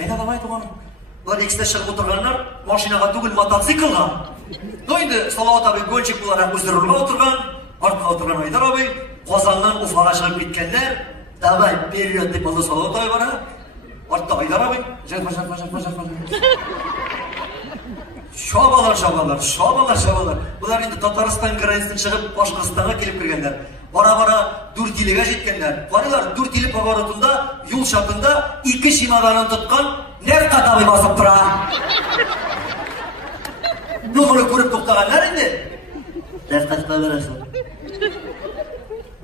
Қайда давай туғаным? Бұлар екісіне шығып отырғандар, машинаға түгіл мотоциклға. Енді Салауат абай гонщик бұлар өздері рульға отырған, артқа отырған Айдар абай, Қозаннан Уфаға шығып кеткендер. Давай, вперед деп алды Салауат абай бара. Артта Айдар абай. Шабалар. Бұлар енді Татарстан границасын шығып Башқұртстанға келіп кіргендер. Бара-бара Дүртилеге жеткендер. Барылар Дүртиле поворотында, юл шатында екі чемоданын тұтқан Нефкат абай басып тұра. Бұны көріп тоқтағандар енді. Нефкатқа барасың.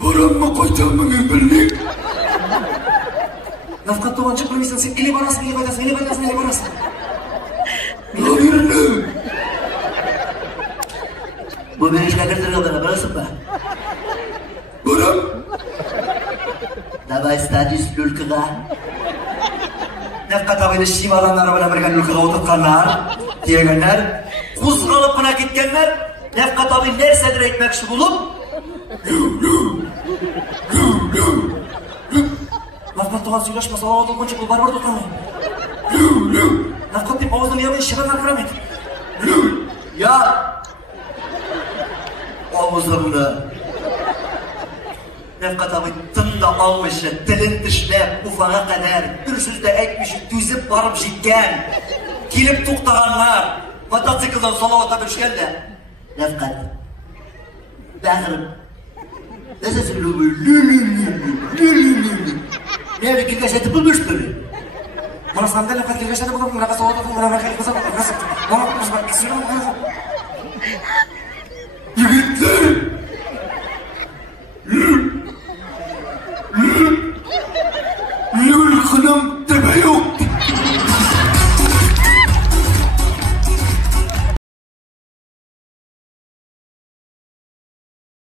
Барамма қайтамын мен білмейм. Нефкат туған шық білмейсің, сен келе барасың. Наверное. Бұл мен ішқа кірдірге барасың ба? Барам. Давай стадис люлькіға. Нефкат абайды шимаданлары бана бірген люлькіға отыртқандар, дегендер, қозғалып қына кеткендер, Нефкат абай нәрседір айтмақшы болып, Нефкат туған сөйлешма, Салауат алғанчы бұл бар тұтқан. Нефкат деп ауыздан яғын шығанар кірамет. Я ауызымды Нефкат абай тында алмышы, тілін тішлеп, Уфаға қадар, бір сөзді әйтмеші төзіп барып жеткен. Келіп тоқтағанlar, мотоциклдан Салауат абай үшкенде. Нефкат, бәғірім, әсәсі Нәбі келгәшәті бұл бөш бөлі. Мұрасамда Нефкат келгәшәті бұл мұраға Салауат абай мұраға